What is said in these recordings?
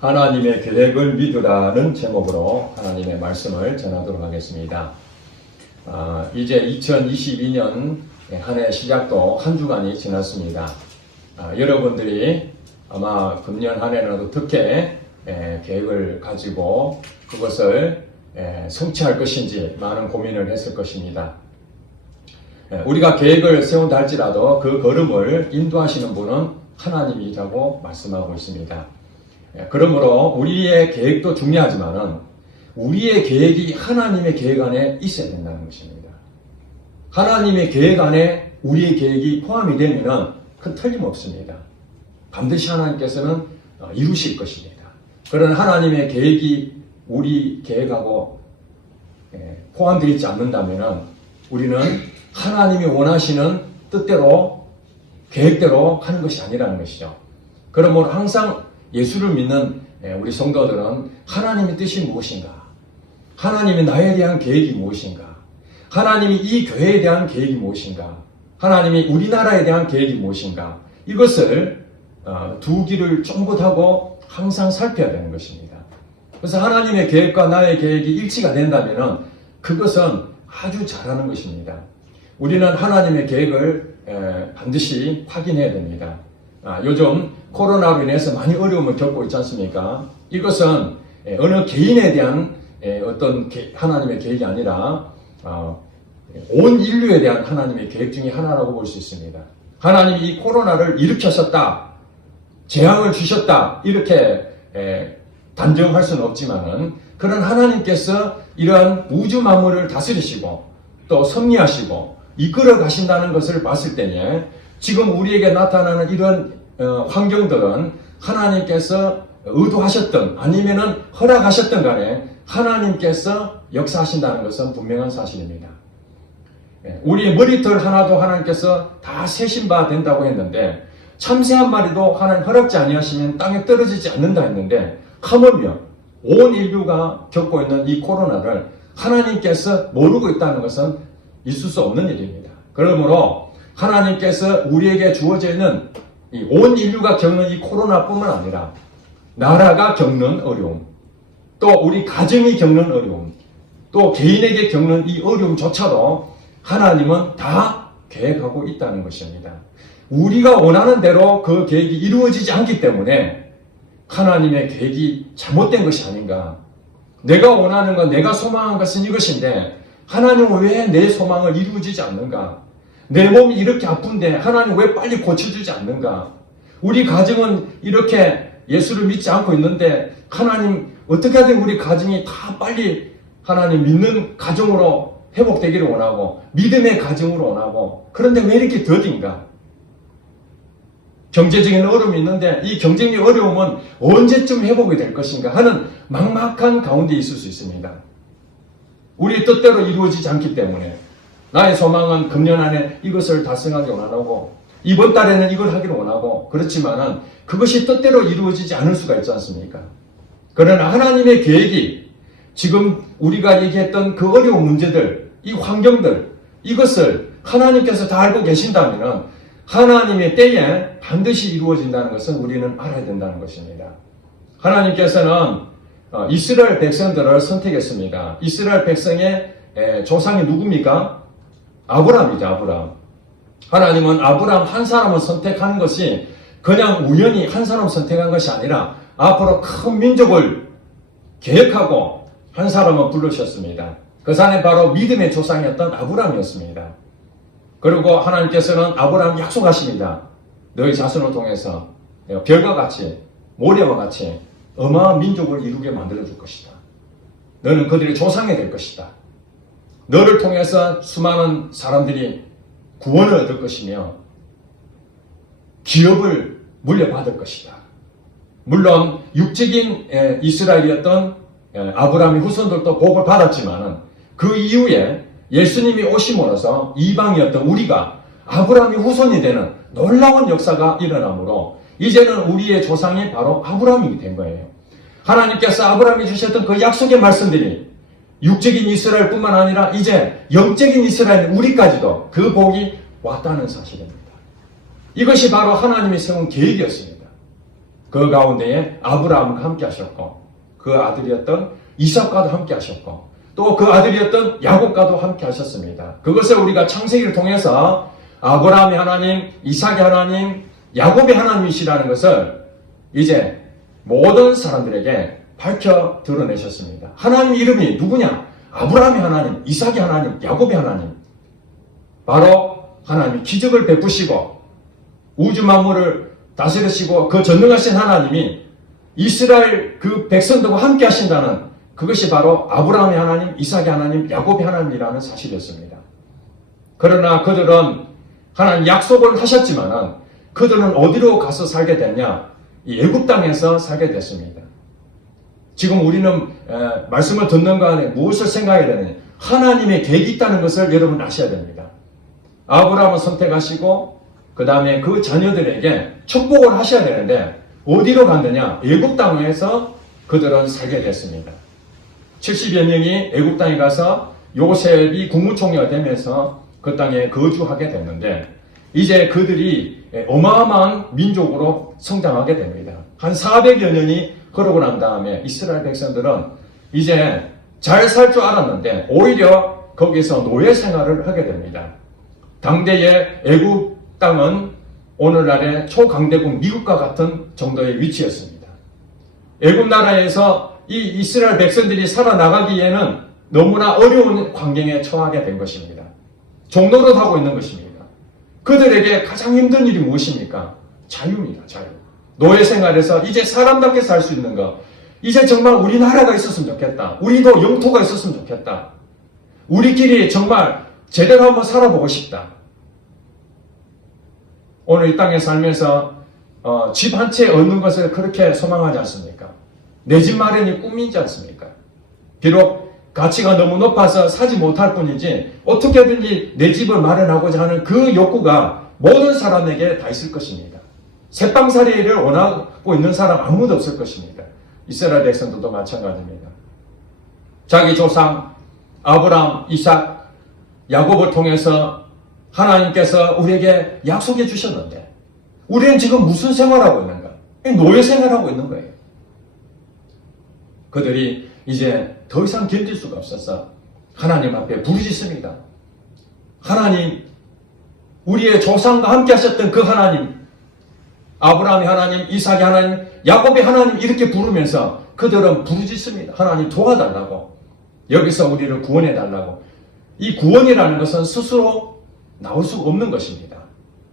하나님의 계획을 믿으라는 제목으로 하나님의 말씀을 전하도록 하겠습니다. 이제 2022년 한 해 시작도 한 주간이 지났습니다. 여러분들이 아마 금년 한 해는 어떻게 계획을 가지고 그것을 성취할 것인지 많은 고민을 했을 것입니다. 우리가 계획을 세운다 할지라도 그 걸음을 인도하시는 분은 하나님이라고 말씀하고 있습니다. 그러므로 우리의 계획도 중요하지만은 우리의 계획이 하나님의 계획 안에 있어야 된다는 것입니다. 하나님의 계획 안에 우리의 계획이 포함이 되면은 큰 틀림없습니다. 반드시 하나님께서는 이루실 것입니다. 그런 하나님의 계획이 우리 계획하고 포함되어 있지 않는다면은 우리는 하나님이 원하시는 뜻대로 계획대로 하는 것이 아니라는 것이죠. 그러므로 항상 예수를 믿는 우리 성도들은 하나님의 뜻이 무엇인가? 하나님의 나에 대한 계획이 무엇인가? 하나님이 이 교회에 대한 계획이 무엇인가? 하나님이 우리나라에 대한 계획이 무엇인가? 이것을 두 귀를 쫑긋하고 항상 살펴야 되는 것입니다. 그래서 하나님의 계획과 나의 계획이 일치가 된다면 그것은 아주 잘하는 것입니다. 우리는 하나님의 계획을 반드시 확인해야 됩니다. 요즘 코로나로 인해서 많이 어려움을 겪고 있지 않습니까? 이것은 어느 개인에 대한 어떤 하나님의 계획이 아니라 온 인류에 대한 하나님의 계획 중에 하나라고 볼 수 있습니다. 하나님이 이 코로나를 일으켰었다, 재앙을 주셨다 이렇게 단정할 수는 없지만은 그런 하나님께서 이러한 우주 만물을 다스리시고 또 섭리하시고 이끌어 가신다는 것을 봤을 때에 지금 우리에게 나타나는 이런 환경들은 하나님께서 의도하셨던 아니면은 허락하셨던 간에 하나님께서 역사하신다는 것은 분명한 사실입니다. 우리의 머리털 하나도 하나님께서 다 세신 바 된다고 했는데 참새 한 마리도 하나님 허락지 아니하시면 땅에 떨어지지 않는다 했는데 하물며 온 인류가 겪고 있는 이 코로나를 하나님께서 모르고 있다는 것은 있을 수 없는 일입니다. 그러므로 하나님께서 우리에게 주어져 있는 온 인류가 겪는 이 코로나뿐만 아니라 나라가 겪는 어려움, 또 우리 가정이 겪는 어려움, 또 개인에게 겪는 이 어려움조차도 하나님은 다 계획하고 있다는 것입니다. 우리가 원하는 대로 그 계획이 이루어지지 않기 때문에 하나님의 계획이 잘못된 것이 아닌가. 내가 원하는 것, 내가 소망한 것은 이것인데 하나님은 왜 내 소망을 이루어지지 않는가? 내 몸이 이렇게 아픈데 하나님 왜 빨리 고쳐주지 않는가? 우리 가정은 이렇게 예수를 믿지 않고 있는데 하나님 어떻게 하든 우리 가정이 다 빨리 하나님 믿는 가정으로 회복되기를 원하고 믿음의 가정으로 원하고 그런데 왜 이렇게 더딘가? 경제적인 어려움이 있는데 이 경제적인 어려움은 언제쯤 회복이 될 것인가 하는 막막한 가운데 있을 수 있습니다. 우리 뜻대로 이루어지지 않기 때문에 나의 소망은 금년 안에 이것을 달성하기 원하고 이번 달에는 이걸 하기를 원하고 그렇지만은 그것이 뜻대로 이루어지지 않을 수가 있지 않습니까? 그러나 하나님의 계획이 지금 우리가 얘기했던 그 어려운 문제들, 이 환경들, 이것을 하나님께서 다 알고 계신다면 하나님의 때에 반드시 이루어진다는 것은 우리는 알아야 된다는 것입니다. 하나님께서는 이스라엘 백성들을 선택했습니다. 이스라엘 백성의 조상이 누굽니까? 아브라함이죠, 아브라함. 하나님은 아브라함 한 사람을 선택하는 것이 그냥 우연히 한 사람 선택한 것이 아니라 앞으로 큰 민족을 계획하고 한 사람을 부르셨습니다. 그 사람이 바로 믿음의 조상이었던 아브라함이었습니다. 그리고 하나님께서는 아브라함 약속하십니다. 너희 자손을 통해서 별과 같이 모래와 같이 어마어마한 민족을 이루게 만들어줄 것이다. 너는 그들의 조상이 될 것이다. 너를 통해서 수많은 사람들이 구원을 얻을 것이며 기업을 물려받을 것이다. 물론 육적인 이스라엘이었던 아브라함의 후손들도 복을 받았지만 그 이후에 예수님이 오심으로써 이방이었던 우리가 아브라함의 후손이 되는 놀라운 역사가 일어나므로 이제는 우리의 조상이 바로 아브라함이 된 거예요. 하나님께서 아브라함이 주셨던 그 약속의 말씀들이 육적인 이스라엘뿐만 아니라 이제 영적인 이스라엘 우리까지도 그 복이 왔다는 사실입니다. 이것이 바로 하나님이 세운 계획이었습니다. 그 가운데에 아브라함과 함께 하셨고 그 아들이었던 이삭과도 함께 하셨고 또 그 아들이었던 야곱과도 함께 하셨습니다. 그것을 우리가 창세기를 통해서 아브라함의 하나님, 이삭의 하나님, 야곱의 하나님이시라는 것을 이제 모든 사람들에게 밝혀 드러내셨습니다. 하나님 이름이 누구냐? 아브라함의 하나님, 이삭의 하나님, 야곱의 하나님. 바로 하나님이 기적을 베푸시고 우주 만물을 다스리시고 그 전능하신 하나님이 이스라엘 그 백성들과 함께 하신다는 그것이 바로 아브라함의 하나님, 이삭의 하나님, 야곱의 하나님이라는 사실이었습니다. 그러나 그들은 하나님 약속을 하셨지만 그들은 어디로 가서 살게 됐냐? 이 애굽 땅에서 살게 됐습니다. 지금 우리는 말씀을 듣는 간에 무엇을 생각해야 되느냐? 하나님의 계획이 있다는 것을 여러분 아셔야 됩니다. 아브라함을 선택하시고 그 다음에 그 자녀들에게 축복을 하셔야 되는데 어디로 갔느냐? 애굽 땅에서 그들은 살게 됐습니다. 70여 명이 애굽 땅에 가서 요셉이 국무총리가 되면서 그 땅에 거주하게 됐는데 이제 그들이 어마어마한 민족으로 성장하게 됩니다. 한 400여 년이 흐르고 난 다음에 이스라엘 백성들은 이제 잘 살 줄 알았는데 오히려 거기서 노예 생활을 하게 됩니다. 당대의 애굽 땅은 오늘날의 초강대국 미국과 같은 정도의 위치였습니다. 애굽 나라에서 이 이스라엘 백성들이 살아나가기에는 너무나 어려운 환경에 처하게 된 것입니다. 종노릇하고 있는 것입니다. 그들에게 가장 힘든 일이 무엇입니까? 자유입니다. 자유. 노예 생활에서 이제 사람답게 살 수 있는 것. 이제 정말 우리나라가 있었으면 좋겠다. 우리도 영토가 있었으면 좋겠다. 우리끼리 정말 제대로 한번 살아보고 싶다. 오늘 이 땅에 살면서 집 한 채 얻는 것을 그렇게 소망하지 않습니까? 내 집 마련이 꿈이지 않습니까? 비록 가치가 너무 높아서 사지 못할 뿐이지 어떻게든지 내 집을 마련하고자 하는 그 욕구가 모든 사람에게 다 있을 것입니다. 새빵살이를 원하고 있는 사람 아무도 없을 것입니다. 이스라엘 백성들도 마찬가지입니다. 자기 조상 아브라함, 이삭, 야곱을 통해서 하나님께서 우리에게 약속해 주셨는데 우리는 지금 무슨 생활하고 있는가? 노예 생활하고 있는 거예요. 그들이 이제 더 이상 견딜 수가 없어서 하나님 앞에 부르짖습니다. 하나님, 우리의 조상과 함께 하셨던 그 하나님, 아브라함의 하나님, 이삭의 하나님, 야곱의 하나님 이렇게 부르면서 그들은 부르짖습니다. 하나님 도와달라고. 여기서 우리를 구원해달라고. 이 구원이라는 것은 스스로 나올 수가 없는 것입니다.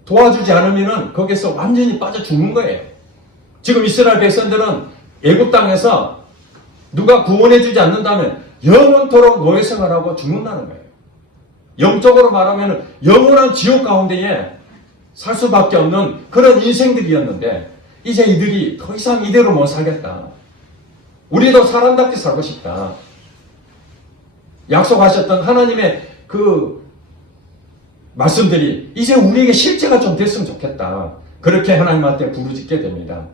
도와주지 않으면 거기서 완전히 빠져 죽는 거예요. 지금 이스라엘 백성들은 애굽 땅에서 누가 구원해주지 않는다면 영원토록 노예 생활하고 죽는다는 거예요. 영적으로 말하면 영원한 지옥 가운데에 살 수밖에 없는 그런 인생들이었는데 이제 이들이 더 이상 이대로 못 살겠다. 우리도 사람답게 살고 싶다. 약속하셨던 하나님의 그 말씀들이 이제 우리에게 실제가 좀 됐으면 좋겠다. 그렇게 하나님한테 부르짖게 됩니다.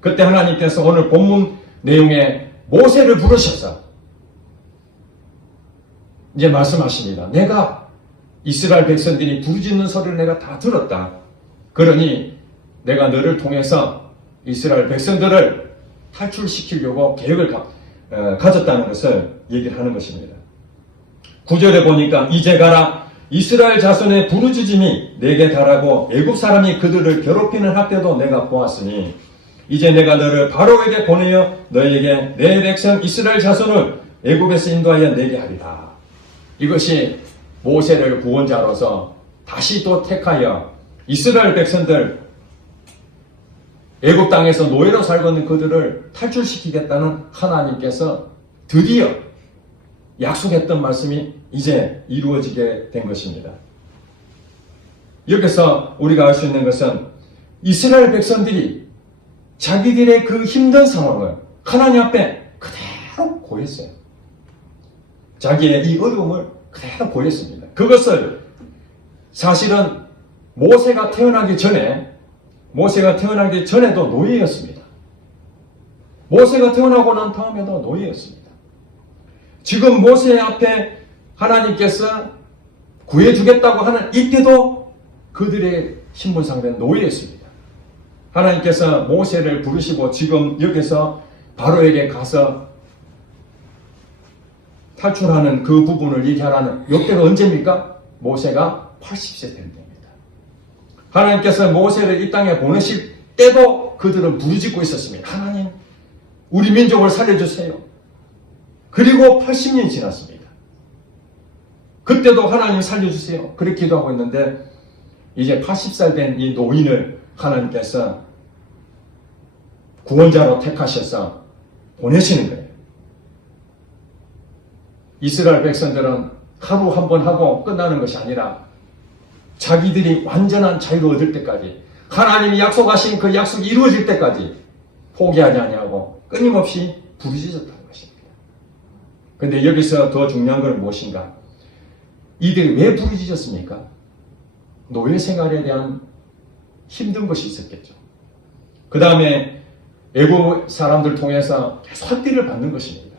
그때 하나님께서 오늘 본문 내용에 모세를 부르셔서 이제 말씀하십니다. 내가 이스라엘 백성들이 부르짖는 소리를 내가 다 들었다. 그러니 내가 너를 통해서 이스라엘 백성들을 탈출시키려고 계획을 가졌다는 것을 얘기를 하는 것입니다. 9절에 보니까 이제 가라 이스라엘 자손의 부르짖음이 내게 달하고 애굽 사람이 그들을 괴롭히는 학대도 내가 보았으니 이제 내가 너를 바로에게 보내어 너희에게 내 백성 이스라엘 자손을 애굽에서 인도하여 내게 하리라. 이것이 모세를 구원자로서 다시 또 택하여 이스라엘 백성들 애굽 땅에서 노예로 살고 있는 그들을 탈출시키겠다는 하나님께서 드디어 약속했던 말씀이 이제 이루어지게 된 것입니다. 여기서 우리가 알 수 있는 것은 이스라엘 백성들이 자기들의 그 힘든 상황을 하나님 앞에 그대로 고했어요. 자기의 이 어려움을 그대로 고했습니다. 그것을 사실은 모세가 태어나기 전에도 노예였습니다. 모세가 태어나고 난 다음에도 노예였습니다. 지금 모세 앞에 하나님께서 구해주겠다고 하는 이때도 그들의 신분상대는 노예였습니다. 하나님께서 모세를 부르시고 지금 여기서 바로에게 가서 탈출하는 그 부분을 얘기하라는 이때가 언제입니까? 모세가 80세 된 때입니다. 하나님께서 모세를 이 땅에 보내실 때도 그들은 부르짖고 있었습니다. 하나님, 우리 민족을 살려주세요. 그리고 80년이 지났습니다. 그때도 하나님 살려주세요. 그렇게 기도하고 있는데 이제 80살 된 이 노인을 하나님께서 구원자로 택하셔서 보내시는 거예요. 이스라엘 백성들은 하루 한 번 하고 끝나는 것이 아니라 자기들이 완전한 자유를 얻을 때까지, 하나님이 약속하신 그 약속이 이루어질 때까지 포기하지 아니하고 끊임없이 부르짖었다는 것입니다. 그런데 여기서 더 중요한 것은 무엇인가? 이들이 왜 부르짖었습니까? 노예 생활에 대한 힘든 것이 있었겠죠. 그 다음에 애국 사람들 통해서 계속 학대를 받는 것입니다.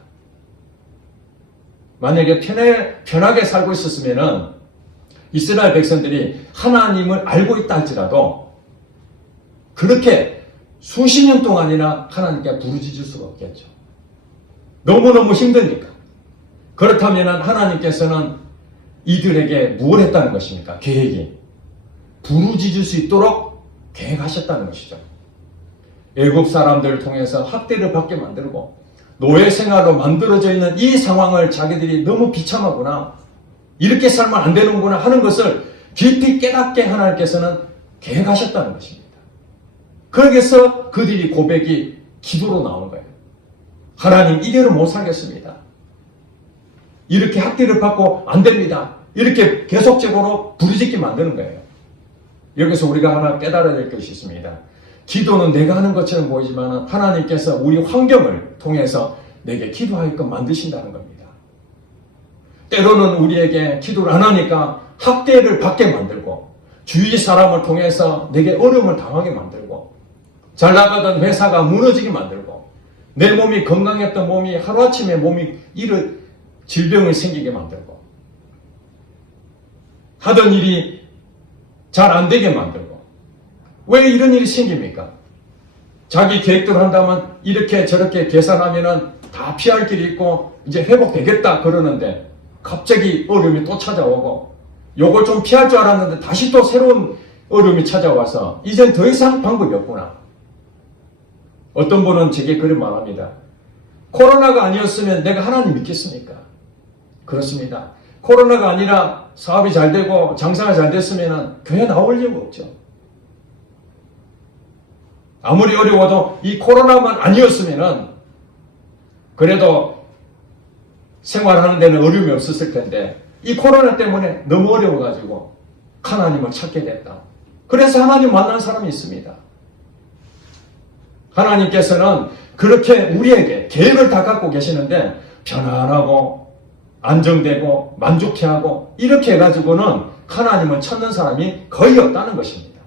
만약에 편하게 살고 있었으면 이스라엘 백성들이 하나님을 알고 있다 할지라도 그렇게 수십 년 동안이나 하나님께 부르짖을 수가 없겠죠. 너무너무 힘드니까. 그렇다면 하나님께서는 이들에게 무엇을 했다는 것입니까? 계획이. 부르짖을 수 있도록 계획하셨다는 것이죠. 애국 사람들을 통해서 학대를 받게 만들고 노예 생활로 만들어져 있는 이 상황을 자기들이 너무 비참하구나, 이렇게 살면 안 되는구나 하는 것을 깊이 깨닫게 하나님께서는 계획하셨다는 것입니다. 그래서 그들이 고백이 기도로 나오는 거예요. 하나님, 이대로 못 살겠습니다. 이렇게 학대를 받고 안 됩니다. 이렇게 계속적으로 부르짖게 만드는 거예요. 여기서 우리가 하나 깨달아야 될 것이 있습니다. 기도는 내가 하는 것처럼 보이지만 하나님께서 우리 환경을 통해서 내게 기도하게끔 만드신다는 겁니다. 때로는 우리에게 기도를 안 하니까 학대를 받게 만들고 주위 사람을 통해서 내게 어려움을 당하게 만들고 잘 나가던 회사가 무너지게 만들고 내 몸이 건강했던 몸이 하루아침에 질병이 생기게 만들고 하던 일이 잘 안 되게 만들고. 왜 이런 일이 생깁니까? 자기 계획대로 한다면 이렇게 저렇게 계산하면은 다 피할 길이 있고 이제 회복되겠다 그러는데 갑자기 어려움이 또 찾아오고 요걸 좀 피할 줄 알았는데 다시 또 새로운 어려움이 찾아와서 이젠 더 이상 방법이 없구나. 어떤 분은 제게 그런 말합니다. 코로나가 아니었으면 내가 하나님 믿겠습니까? 그렇습니다. 코로나가 아니라 사업이 잘 되고 장사가 잘 됐으면 교회 나올 이유가 없죠. 아무리 어려워도 이 코로나만 아니었으면 그래도 생활하는 데는 어려움이 없었을 텐데 이 코로나 때문에 너무 어려워가지고 하나님을 찾게 됐다. 그래서 하나님 만난 사람이 있습니다. 하나님께서는 그렇게 우리에게 계획을 다 갖고 계시는데 편안하고 안정되고 만족해하고 이렇게 해가지고는 하나님을 찾는 사람이 거의 없다는 것입니다.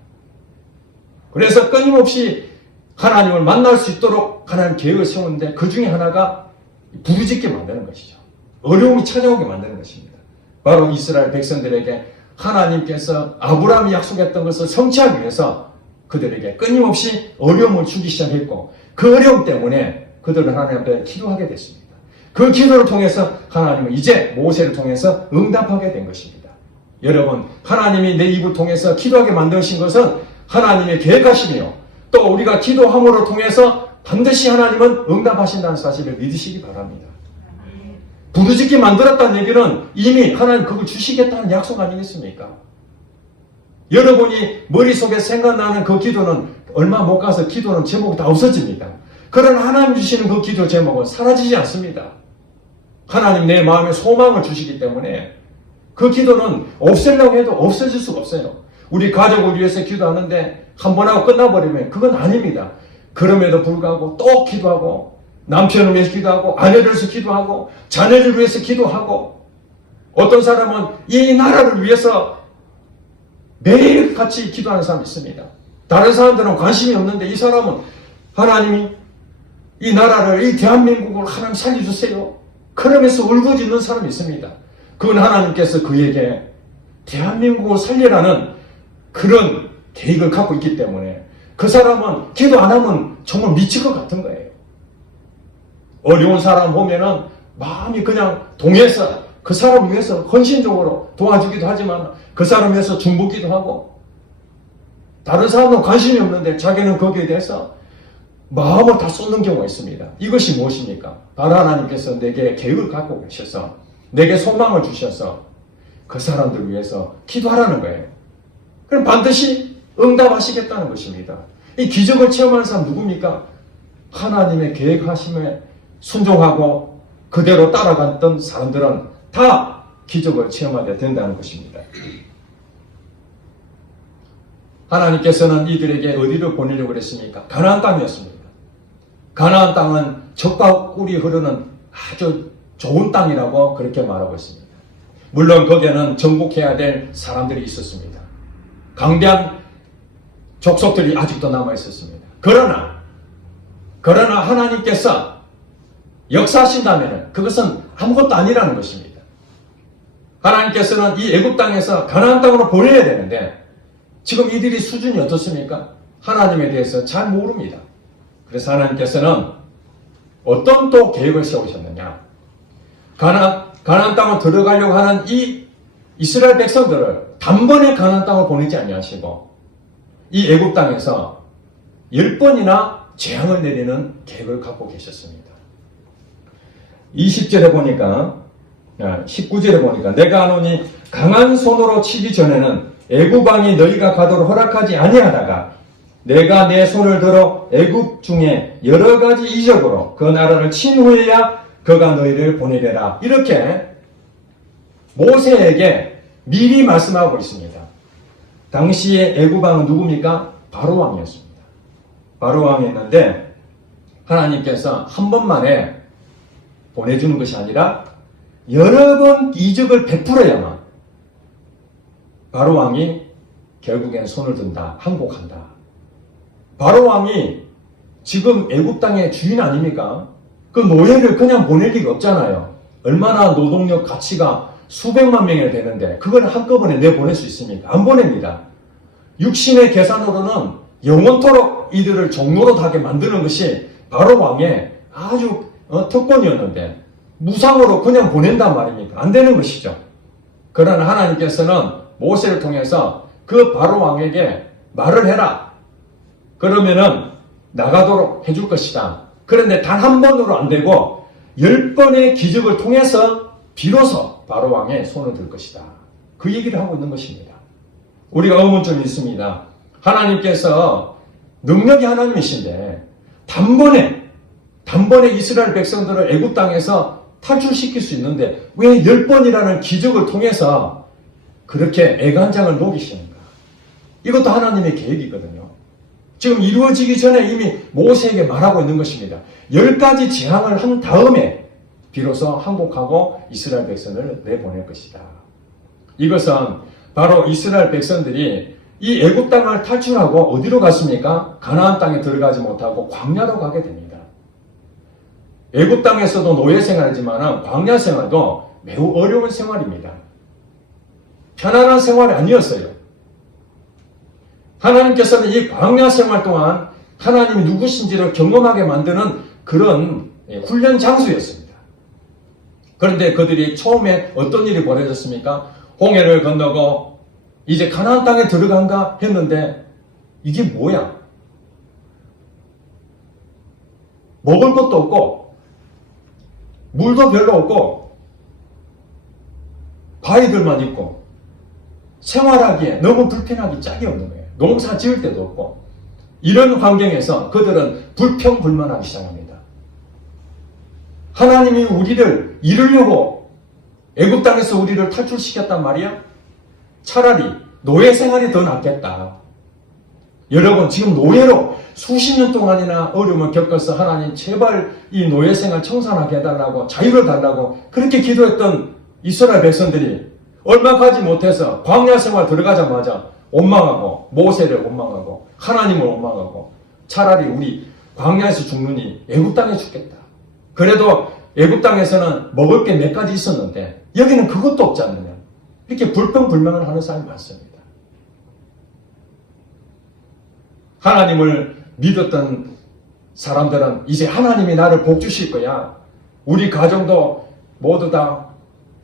그래서 끊임없이 하나님을 만날 수 있도록 하나님 계획을 세우는데 그 중에 하나가 부르짖게 만드는 것이죠. 어려움이 찾아오게 만드는 것입니다. 바로 이스라엘 백성들에게 하나님께서 아브라함이 약속했던 것을 성취하기 위해서 그들에게 끊임없이 어려움을 주기 시작했고 그 어려움 때문에 그들은 하나님 앞에 기도하게 됐습니다. 그 기도를 통해서 하나님은 이제 모세를 통해서 응답하게 된 것입니다. 여러분, 하나님이 내 입을 통해서 기도하게 만드신 것은 하나님의 계획하시며 또 우리가 기도함으로 통해서 반드시 하나님은 응답하신다는 사실을 믿으시기 바랍니다. 부르짖게 만들었다는 얘기는 이미 하나님 그걸 주시겠다는 약속 아니겠습니까? 여러분이 머릿속에 생각나는 그 기도는 얼마 못 가서 기도는 제목이 다 없어집니다. 그러나 하나님 주시는 그 기도 제목은 사라지지 않습니다. 하나님 내 마음에 소망을 주시기 때문에 그 기도는 없애려고 해도 없어질 수가 없어요. 우리 가족을 위해서 기도하는데 한 번 하고 끝나버리면 그건 아닙니다. 그럼에도 불구하고 또 기도하고 남편을 위해서 기도하고 아내를 위해서 기도하고 자녀를 위해서 기도하고 어떤 사람은 이 나라를 위해서 매일 같이 기도하는 사람이 있습니다. 다른 사람들은 관심이 없는데 이 사람은 하나님이 이 나라를, 이 대한민국을 하나님 살려주세요. 그러면서 울부짖는 사람이 있습니다. 그건 하나님께서 그에게 대한민국을 살리라는 그런 계획을 갖고 있기 때문에 그 사람은 기도 안 하면 정말 미칠 것 같은 거예요. 어려운 사람 보면은 마음이 그냥 동해서 그 사람 위해서 헌신적으로 도와주기도 하지만 그 사람 위해서 중보기도 하고, 다른 사람은 관심이 없는데 자기는 거기에 대해서 마음을 다 쏟는 경우가 있습니다. 이것이 무엇입니까? 바로 하나님께서 내게 계획을 갖고 계셔서 내게 소망을 주셔서 그 사람들 위해서 기도하라는 거예요. 그럼 반드시 응답하시겠다는 것입니다. 이 기적을 체험하는 사람 누굽니까? 하나님의 계획하심에 순종하고 그대로 따라갔던 사람들은 다 기적을 체험하게 된다는 것입니다. 하나님께서는 이들에게 어디로 보내려고 그랬습니까? 가나안 땅이었습니다. 가나안 땅은 젖과 꿀이 흐르는 아주 좋은 땅이라고 그렇게 말하고 있습니다. 물론 거기에는 정복해야 될 사람들이 있었습니다. 강대한 족속들이 아직도 남아 있었습니다. 그러나 하나님께서 역사하신다면 그것은 아무것도 아니라는 것입니다. 하나님께서는 이 애굽 땅에서 가나안 땅으로 보내야 되는데 지금 이들이 수준이 어떻습니까? 하나님에 대해서 잘 모릅니다. 그래서 하나님께서는 어떤 또 계획을 세우셨느냐? 가나안 땅으로 들어가려고 하는 이 이스라엘 백성들을 단번에 가나안 땅으로 보내지 아니하시고 이 애굽 땅에서 10번이나 재앙을 내리는 계획을 갖고 계셨습니다. 20절에 보니까 19절에 보니까 내가 하노니 강한 손으로 치기 전에는 애굽 왕이 너희가 가도록 허락하지 아니하다가 내가 내 손을 들어 애굽 중에 여러 가지 이적으로 그 나라를 친 후에야 그가 너희를 보내리라. 이렇게 모세에게 미리 말씀하고 있습니다. 당시에 애굽 왕은 누굽니까? 바로 왕이었습니다. 바로 왕이었는데 하나님께서 한 번만에 보내주는 것이 아니라 여러 번 이적을 베풀어야만 바로 왕이 결국엔 손을 든다, 항복한다. 바로 왕이 지금 애굽 땅의 주인 아닙니까? 그 노예를 그냥 보낼 리가 없잖아요. 얼마나 노동력 가치가 수백만 명이 되는데 그걸 한꺼번에 내보낼 수 있습니까? 안 보냅니다. 육신의 계산으로는 영원토록 이들을 종노릇하게 만드는 것이 바로 왕의 아주 특권이었는데 무상으로 그냥 보낸단 말입니까? 안 되는 것이죠. 그러나 하나님께서는 모세를 통해서 그 바로 왕에게 말을 해라. 그러면은 나가도록 해줄 것이다. 그런데 단 한 번으로 안 되고 10번의 기적을 통해서 비로소 바로 왕의 손을 들 것이다. 그 얘기를 하고 있는 것입니다. 우리가 의문점이 있습니다. 하나님께서 능력이 하나님이신데 단번에 이스라엘 백성들을 애굽 땅에서 탈출시킬 수 있는데 왜 10번이라는 기적을 통해서 그렇게 애간장을 녹이시는가? 이것도 하나님의 계획이거든요. 지금 이루어지기 전에 이미 모세에게 말하고 있는 것입니다. 10가지 재앙을 한 다음에 비로소 항복하고 이스라엘 백성을 내보낼 것이다. 이것은 바로 이스라엘 백성들이 이 애굽 땅을 탈출하고 어디로 갔습니까? 가나안 땅에 들어가지 못하고 광야로 가게 됩니다. 애굽 땅에서도 노예 생활이지만 광야 생활도 매우 어려운 생활입니다. 편안한 생활이 아니었어요. 하나님께서는 이 광야 생활 동안 하나님이 누구신지를 경험하게 만드는 그런 훈련 장소였습니다. 그런데 그들이 처음에 어떤 일이 벌어졌습니까? 홍해를 건너고 이제 가나안 땅에 들어간가 했는데 이게 뭐야? 먹을 것도 없고 물도 별로 없고 바위들만 있고 생활하기에 너무 불편하기 짝이 없는 거예요. 농사 지을 데도 없고 이런 환경에서 그들은 불평불만하기 시작합니다. 하나님이 우리를 이루려고 애굽 땅에서 우리를 탈출시켰단 말이야? 차라리 노예 생활이 더 낫겠다. 여러분 지금 노예로 수십 년 동안이나 어려움을 겪어서 하나님 제발 이 노예 생활 청산하게 해달라고 자유를 달라고 그렇게 기도했던 이스라엘 백성들이 얼마 가지 못해서 광야 생활 들어가자마자 원망하고 모세를 원망하고 하나님을 원망하고 차라리 우리 광야에서 죽느니 애굽 땅에 죽겠다. 그래도 애굽 땅에서는 먹을 게 몇 가지 있었는데 여기는 그것도 없지 않느냐. 이렇게 불평불만을 하는 사람이 많습니다. 하나님을 믿었던 사람들은 이제 하나님이 나를 복 주실 거야. 우리 가정도 모두 다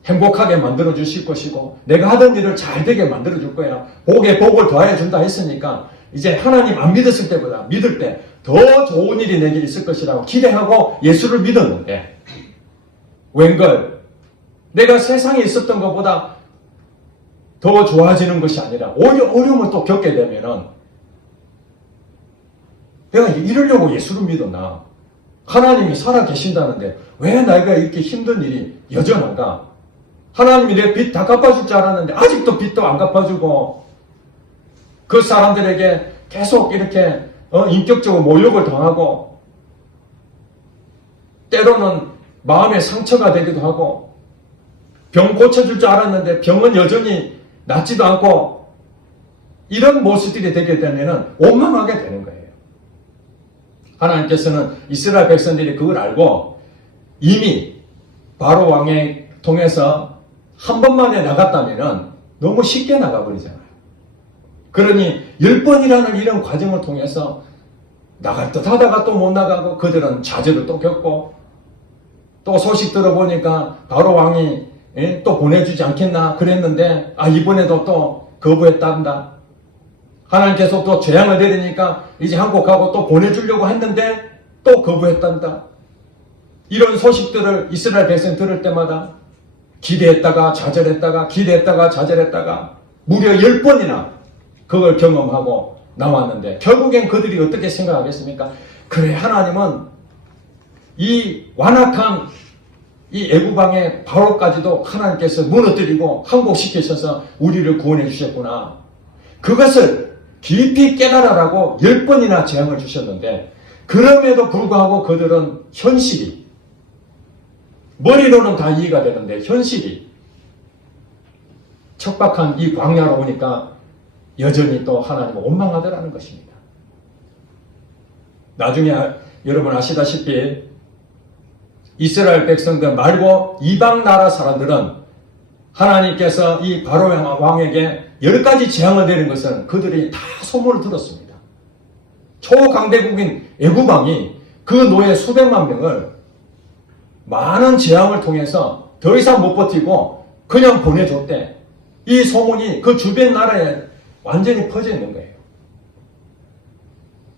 행복하게 만들어 주실 것이고 내가 하던 일을 잘 되게 만들어 줄 거야. 복에 복을 더해 준다 했으니까 이제 하나님 안 믿었을 때보다 믿을 때 더 좋은 일이 내게 있을 것이라고 기대하고 예수를 믿었는데 웬걸 내가 세상에 있었던 것보다 더 좋아지는 것이 아니라 오히려 어려움을 또 겪게 되면은 내가 이러려고 예수를 믿었나? 하나님이 살아 계신다는데 왜 내가 이렇게 힘든 일이 여전한가? 하나님이 내 빚 다 갚아줄 줄 알았는데 아직도 빚도 안 갚아주고 그 사람들에게 계속 이렇게 인격적으로 모욕을 당하고 때로는 마음의 상처가 되기도 하고 병 고쳐줄 줄 알았는데 병은 여전히 낫지도 않고 이런 모습들이 되게 되면 원망하게 되는 거예요. 하나님께서는 이스라엘 백성들이 그걸 알고 이미 바로 왕에 통해서 한 번만에 나갔다면 너무 쉽게 나가버리잖아요. 그러니 10번이라는 이런 과정을 통해서 나갈 듯 하다가 또 못 나가고 그들은 좌절을 또 겪고 또 소식 들어보니까 바로 왕이 또 보내주지 않겠나 그랬는데 이번에도 또 거부했단다. 하나님께서 또 재앙을 내리니까 이제 한국 가고 또 보내주려고 했는데 또 거부했단다. 이런 소식들을 이스라엘 백성 들을 때마다 기대했다가 좌절했다가 기대했다가 좌절했다가 무려 10번이나 그걸 경험하고 나왔는데 결국엔 그들이 어떻게 생각하겠습니까? 그래 하나님은 이 완악한 이 애굽왕의 바로까지도 하나님께서 무너뜨리고 항복시키셔서 우리를 구원해 주셨구나. 그것을 깊이 깨달아라고 10번이나 재앙을 주셨는데 그럼에도 불구하고 그들은 현실이 머리로는 다 이해가 되는데 현실이 척박한 이 광야로 오니까 여전히 또 하나님을 원망하더라는 것입니다. 나중에 여러분 아시다시피 이스라엘 백성들 말고 이방 나라 사람들은 하나님께서 이 바로 왕에게 10가지 재앙을 내린 것은 그들이 다 소문을 들었습니다. 초강대국인 애굽왕이 그 노예 수백만 명을 많은 재앙을 통해서 더 이상 못 버티고 그냥 보내줬대. 이 소문이 그 주변 나라에 완전히 퍼져 있는 거예요.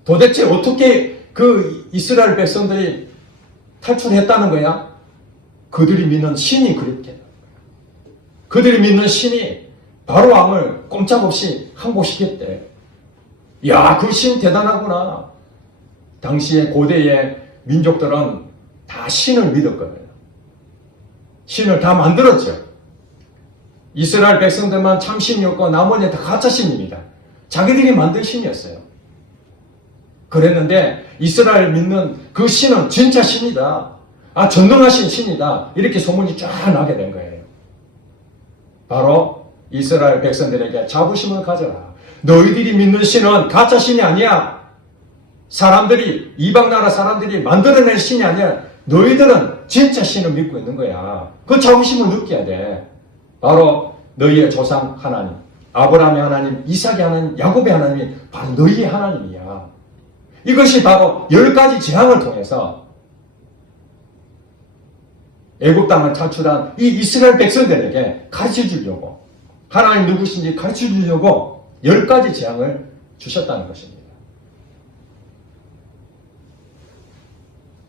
도대체 어떻게 그 이스라엘 백성들이 탈출했다는 거야? 그들이 믿는 신이 그랬게. 그들이 믿는 신이 바로 왕을 꼼짝없이 항복시켰대. 야, 그 신 대단하구나. 당시의 고대의 민족들은 다 신을 믿었거든요. 신을 다 만들었죠. 이스라엘 백성들만 참신이었고 나머지는 다 가짜신입니다. 자기들이 만든 신이었어요. 그랬는데 이스라엘 믿는 그 신은 진짜 신이다. 전능하신 신이다. 이렇게 소문이 쫙 나게 된 거예요. 바로 이스라엘 백성들에게 자부심을 가져라. 너희들이 믿는 신은 가짜 신이 아니야. 사람들이 이방 나라 사람들이 만들어낸 신이 아니야. 너희들은 진짜 신을 믿고 있는 거야. 그 자부심을 느껴야 돼. 바로 너희의 조상 하나님, 아브라함의 하나님, 이삭의 하나님, 야곱의 하나님이 바로 너희의 하나님이야. 이것이 바로 10가지 재앙을 통해서 애굽 땅을 탈출한 이 이스라엘 백성들에게 가르쳐 주려고, 하나님 누구신지 가르쳐 주려고 10가지 재앙을 주셨다는 것입니다.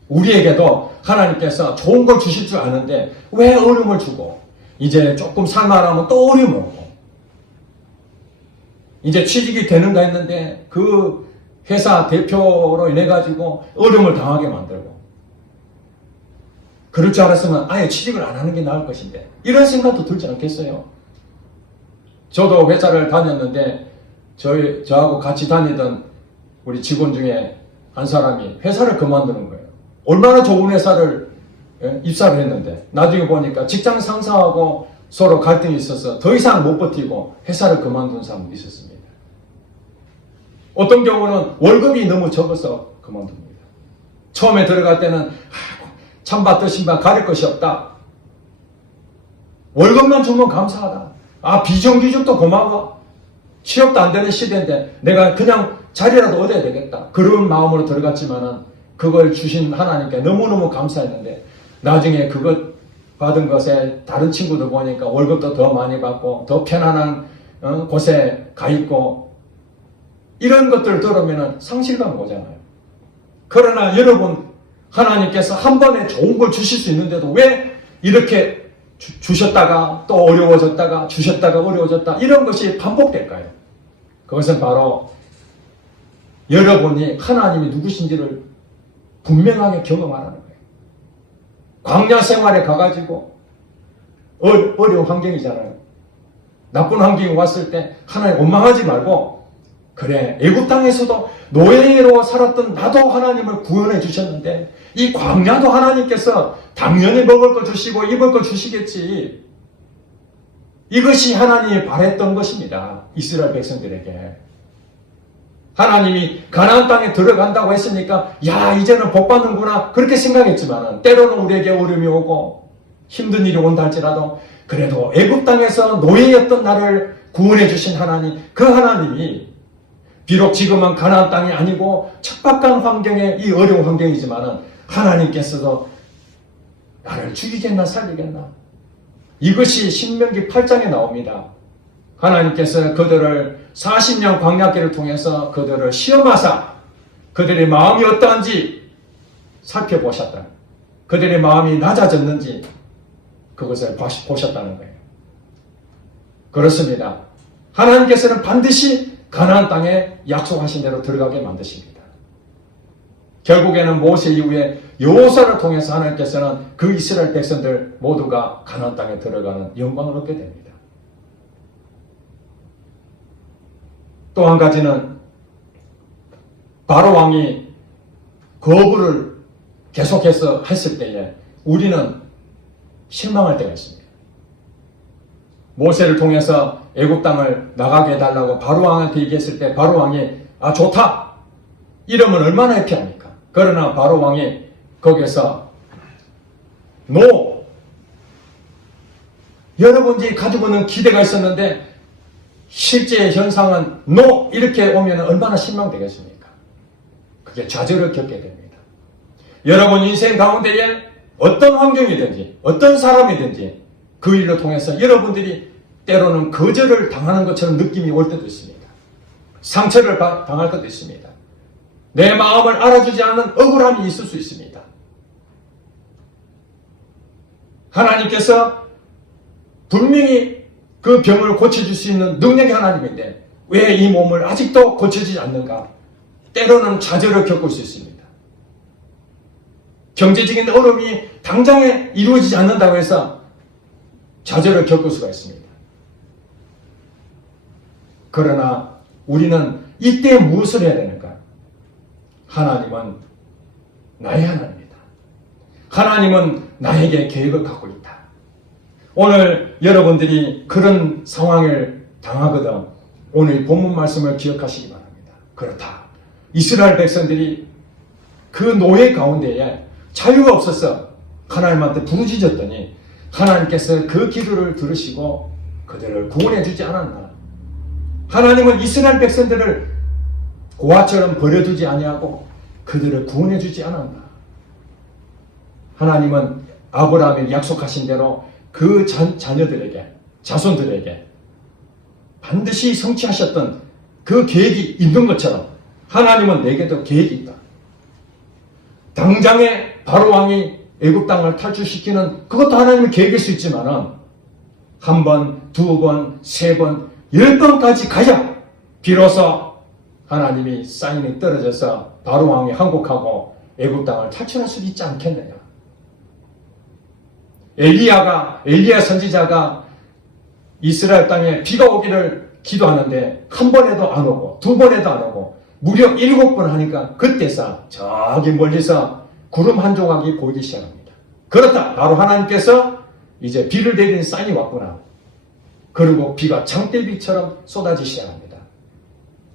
우리에게도 하나님께서 좋은 걸 주실 줄 아는데 왜 어려움을 주고, 이제 조금 살만하면 또 어려움을 오고, 이제 취직이 되는가 했는데 그 회사 대표로 인해 가지고 어려움을 당하게 만들고, 그럴 줄 알았으면 아예 취직을 안 하는 게 나을 것인데, 이런 생각도 들지 않겠어요? 저도 회사를 다녔는데 저하고 같이 다니던 우리 직원 중에 한 사람이 회사를 그만두는 거예요. 얼마나 좋은 회사를 입사를 했는데 나중에 보니까 직장 상사하고 서로 갈등이 있어서 더 이상 못 버티고 회사를 그만둔 사람도 있었습니다. 어떤 경우는 월급이 너무 적어서 그만둡니다. 처음에 들어갈 때는 찬밥 신밥 가릴 것이 없다. 월급만 주면 감사하다. 비정규직도 고마워. 취업도 안 되는 시대인데 내가 그냥 자리라도 얻어야 되겠다. 그런 마음으로 들어갔지만은 그걸 주신 하나님께 너무너무 감사했는데 나중에 그것 받은 것에 다른 친구들 보니까 월급도 더 많이 받고 더 편안한 곳에 가 있고 이런 것들을 들으면 상실감 오잖아요. 그러나 여러분 하나님께서 한 번에 좋은 걸 주실 수 있는데도 왜 이렇게 주셨다가 또 어려워졌다가 주셨다가 어려워졌다 이런 것이 반복될까요? 그것은 바로 여러분이 하나님이 누구신지를 분명하게 경험하라는 거예요. 광야 생활에 가가지고 어려운 환경이잖아요. 나쁜 환경이 왔을 때 하나님 원망하지 말고 그래 애굽 땅에서도 노예로 살았던 나도 하나님을 구원해 주셨는데 이 광야도 하나님께서 당연히 먹을 거 주시고 입을 거 주시겠지. 이것이 하나님이 바랬던 것입니다. 이스라엘 백성들에게. 하나님이 가나안 땅에 들어간다고 했으니까 야 이제는 복 받는구나 그렇게 생각했지만 때로는 우리에게 어려움이 오고 힘든 일이 온다 할지라도 그래도 애굽 땅에서 노예였던 나를 구원해 주신 하나님 그 하나님이 비록 지금은 가나안 땅이 아니고 척박한 환경에 이 어려운 환경이지만 하나님께서도 나를 죽이겠나 살리겠나 이것이 신명기 8장에 나옵니다. 하나님께서 그들을 40년 광야길을 통해서 그들을 시험하사 그들의 마음이 어떠한지 살펴보셨다. 그들의 마음이 낮아졌는지 그것을 보셨다는 거예요. 그렇습니다. 하나님께서는 반드시 가나안 땅에 약속하신 대로 들어가게 만드십니다. 결국에는 모세 이후에 여호수아를 통해서 하나님께서는 그 이스라엘 백성들 모두가 가나안 땅에 들어가는 영광을 얻게 됩니다. 또 한 가지는 바로 왕이 거부를 계속해서 했을 때에 우리는 실망할 때가 있습니다. 모세를 통해서 애굽 땅을 나가게 해달라고 바로 왕한테 얘기했을 때 바로 왕이 아 좋다 이러면 얼마나 해피합니까? 그러나 바로 왕이 거기에서 NO 여러분들이 가지고 있는 기대가 있었는데 실제 현상은 NO 이렇게 오면 얼마나 실망되겠습니까? 그게 좌절을 겪게 됩니다. 여러분 인생 가운데에 어떤 환경이든지 어떤 사람이든지 그 일로 통해서 여러분들이 때로는 거절을 당하는 것처럼 느낌이 올 때도 있습니다. 상처를 당할 때도 있습니다. 내 마음을 알아주지 않는 억울함이 있을 수 있습니다. 하나님께서 분명히 그 병을 고쳐줄 수 있는 능력의 하나님인데 왜 이 몸을 아직도 고쳐지지 않는가? 때로는 좌절을 겪을 수 있습니다. 경제적인 어려움이 당장에 이루어지지 않는다고 해서 좌절을 겪을 수가 있습니다. 그러나 우리는 이때 무엇을 해야 되는가? 하나님은 나의 하나님이다. 하나님은 나에게 계획을 갖고 있다. 오늘 여러분들이 그런 상황을 당하거든 오늘 본문 말씀을 기억하시기 바랍니다. 그렇다. 이스라엘 백성들이 그 노예 가운데에 자유가 없어서 하나님한테 부르짖었더니 하나님께서 그 기도를 들으시고 그들을 구원해 주지 않았나. 하나님은 이스라엘 백성들을 고아처럼 버려두지 아니하고 그들을 구원해 주지 않았나. 하나님은 아브라함이 약속하신 대로 그 자녀들에게 자손들에게 반드시 성취하셨던 그 계획이 있는 것처럼 하나님은 내게도 계획이 있다. 당장에 바로 왕이 애굽 땅을 탈출시키는 그것도 하나님의 계획일 수 있지만은 한 번, 두 번, 세 번, 10번까지 가야 비로소 하나님이 사인이 떨어져서 바로 왕이 항복하고 애굽 땅을 탈출할 수 있지 않겠느냐. 엘리야 선지자가 이스라엘 땅에 비가 오기를 기도하는데 한 번에도 안 오고 두 번에도 안 오고 무려 7번 하니까 그때서 저기 멀리서 구름 한 조각이 보이기 시작합니다. 그렇다. 바로 하나님께서 이제 비를 내리는 사인이 왔구나. 그리고 비가 장대비처럼 쏟아지기 시작합니다.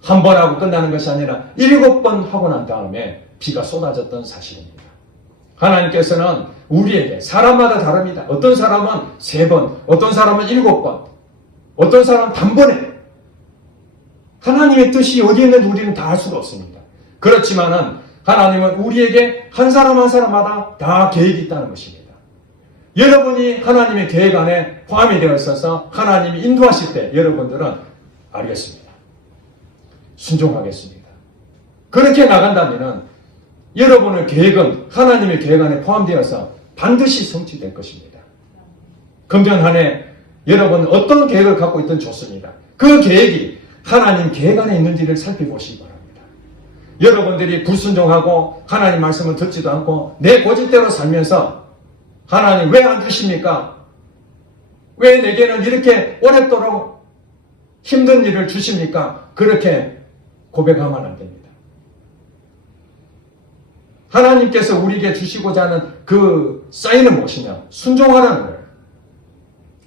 한 번 하고 끝나는 것이 아니라 7번 하고 난 다음에 비가 쏟아졌던 사실입니다. 하나님께서는 우리에게 사람마다 다릅니다. 어떤 사람은 3번, 어떤 사람은 7번, 어떤 사람은 단번에 하나님의 뜻이 어디에 있는지 우리는 다 알 수가 없습니다. 그렇지만은 하나님은 우리에게 한 사람 한 사람마다 다 계획이 있다는 것입니다. 여러분이 하나님의 계획 안에 포함이 되어 있어서 하나님이 인도하실 때 여러분들은 알겠습니다. 순종하겠습니다. 그렇게 나간다면 여러분의 계획은 하나님의 계획 안에 포함되어서 반드시 성취될 것입니다. 금년 한 해 여러분 어떤 계획을 갖고 있든 좋습니다. 그 계획이 하나님 계획 안에 있는지를 살펴보시기 바랍니다. 여러분들이 불순종하고 하나님 말씀을 듣지도 않고 내 고집대로 살면서 하나님 왜 안 주십니까? 왜 내게는 이렇게 오랫도록 힘든 일을 주십니까? 그렇게 고백하면 안 됩니다. 하나님께서 우리에게 주시고자 하는 그 사인은 무엇이냐? 순종하라는 거예요.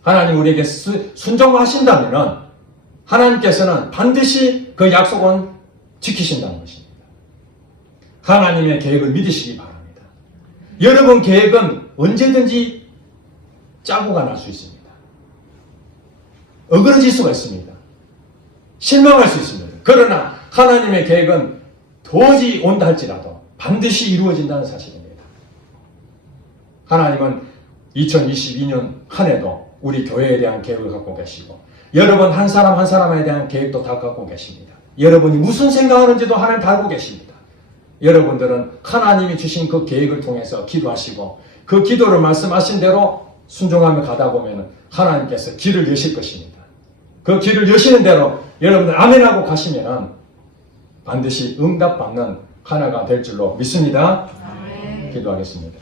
하나님 우리에게 순종하신다면 하나님께서는 반드시 그 약속은 지키신다는 것입니다. 하나님의 계획을 믿으시기 바랍니다. 여러분 계획은 언제든지 짜고가 날 수 있습니다. 어그러질 수가 있습니다. 실망할 수 있습니다. 그러나 하나님의 계획은 도저히 온다 할지라도 반드시 이루어진다는 사실입니다. 하나님은 2022년 한 해도 우리 교회에 대한 계획을 갖고 계시고 여러분 한 사람 한 사람에 대한 계획도 다 갖고 계십니다. 여러분이 무슨 생각하는지도 하나님 다 알고 계십니다. 여러분들은 하나님이 주신 그 계획을 통해서 기도하시고 그 기도를 말씀하신 대로 순종하며 가다 보면 하나님께서 길을 여실 것입니다. 그 길을 여시는 대로 여러분들 아멘하고 가시면 반드시 응답받는 하나가 될 줄로 믿습니다. 기도하겠습니다.